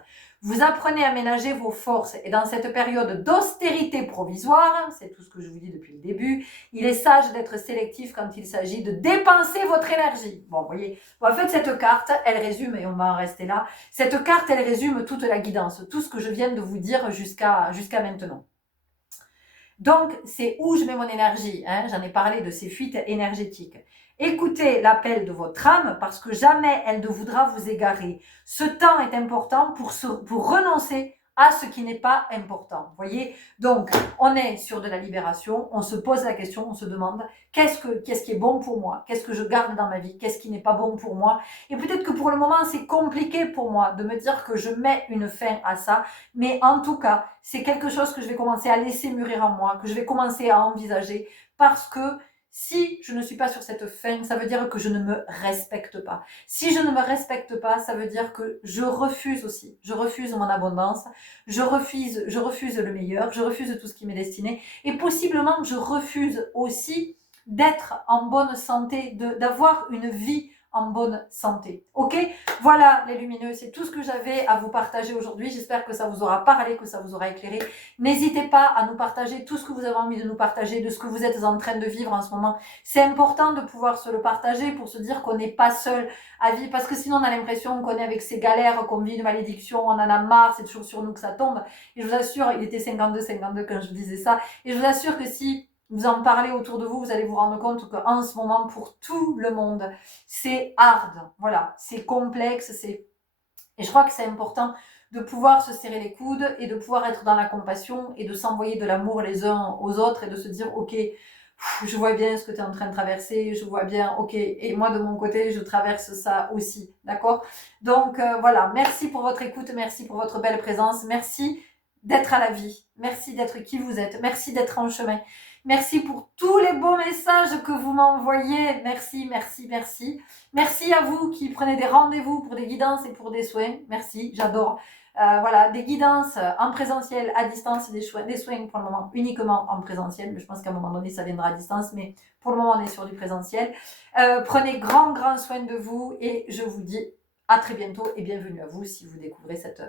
Vous apprenez à ménager vos forces et dans cette période d'austérité provisoire, c'est tout ce que je vous dis depuis le début, il est sage d'être sélectif quand il s'agit de dépenser votre énergie. Bon, vous voyez, en fait, cette carte, elle résume, et on va en rester là, cette carte, elle résume toute la guidance, tout ce que je viens de vous dire jusqu'à maintenant. Donc, c'est où je mets mon énergie. J'en ai parlé de ces fuites énergétiques. Écoutez l'appel de votre âme parce que jamais elle ne voudra vous égarer. Ce temps est important pour renoncer à ce qui n'est pas important. Vous voyez? Donc, on est sur de la libération, on se pose la question, on se demande qu'est-ce qui est bon pour moi? Qu'est-ce que je garde dans ma vie? Qu'est-ce qui n'est pas bon pour moi? Et peut-être que pour le moment, c'est compliqué pour moi de me dire que je mets une fin à ça, mais en tout cas, c'est quelque chose que je vais commencer à laisser mûrir en moi, que je vais commencer à envisager parce que si je ne suis pas sur cette fin, ça veut dire que je ne me respecte pas. Si je ne me respecte pas, ça veut dire que je refuse aussi. Je refuse mon abondance, je refuse le meilleur, je refuse tout ce qui m'est destiné. Et possiblement que je refuse aussi d'être en bonne santé, d'avoir une vie en bonne santé. Ok? Voilà les lumineux, c'est tout ce que j'avais à vous partager aujourd'hui. J'espère que ça vous aura parlé, que ça vous aura éclairé. N'hésitez pas à nous partager tout ce que vous avez envie de nous partager, de ce que vous êtes en train de vivre en ce moment. C'est important de pouvoir se le partager pour se dire qu'on n'est pas seul à vivre, parce que sinon on a l'impression qu'on est avec ces galères, qu'on vit une malédiction, on en a marre, c'est toujours sur nous que ça tombe. Et je vous assure, il était 52-52 quand je vous disais ça, et je vous assure que si vous en parlez autour de vous, vous allez vous rendre compte qu'en ce moment, pour tout le monde, c'est hard. Voilà, c'est complexe, et je crois que c'est important de pouvoir se serrer les coudes et de pouvoir être dans la compassion et de s'envoyer de l'amour les uns aux autres et de se dire, ok, je vois bien ce que tu es en train de traverser, je vois bien, ok, et moi de mon côté, je traverse ça aussi, d'accord? Donc voilà, merci pour votre écoute, merci pour votre belle présence, merci d'être à la vie, merci d'être qui vous êtes, merci d'être en chemin. Merci pour tous les beaux messages que vous m'envoyez. Merci, merci, merci. Merci à vous qui prenez des rendez-vous pour des guidances et pour des soins. Merci, j'adore. Voilà, des guidances en présentiel, à distance, des soins pour le moment uniquement en présentiel. Mais je pense qu'à un moment donné, ça viendra à distance. Mais pour le moment, on est sur du présentiel. Prenez grand soin de vous et je vous dis à très bientôt et bienvenue à vous si vous découvrez cette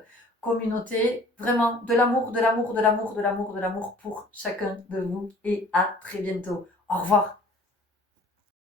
communauté, vraiment de l'amour, de l'amour, de l'amour, de l'amour, de l'amour pour chacun de vous et à très bientôt. Au revoir.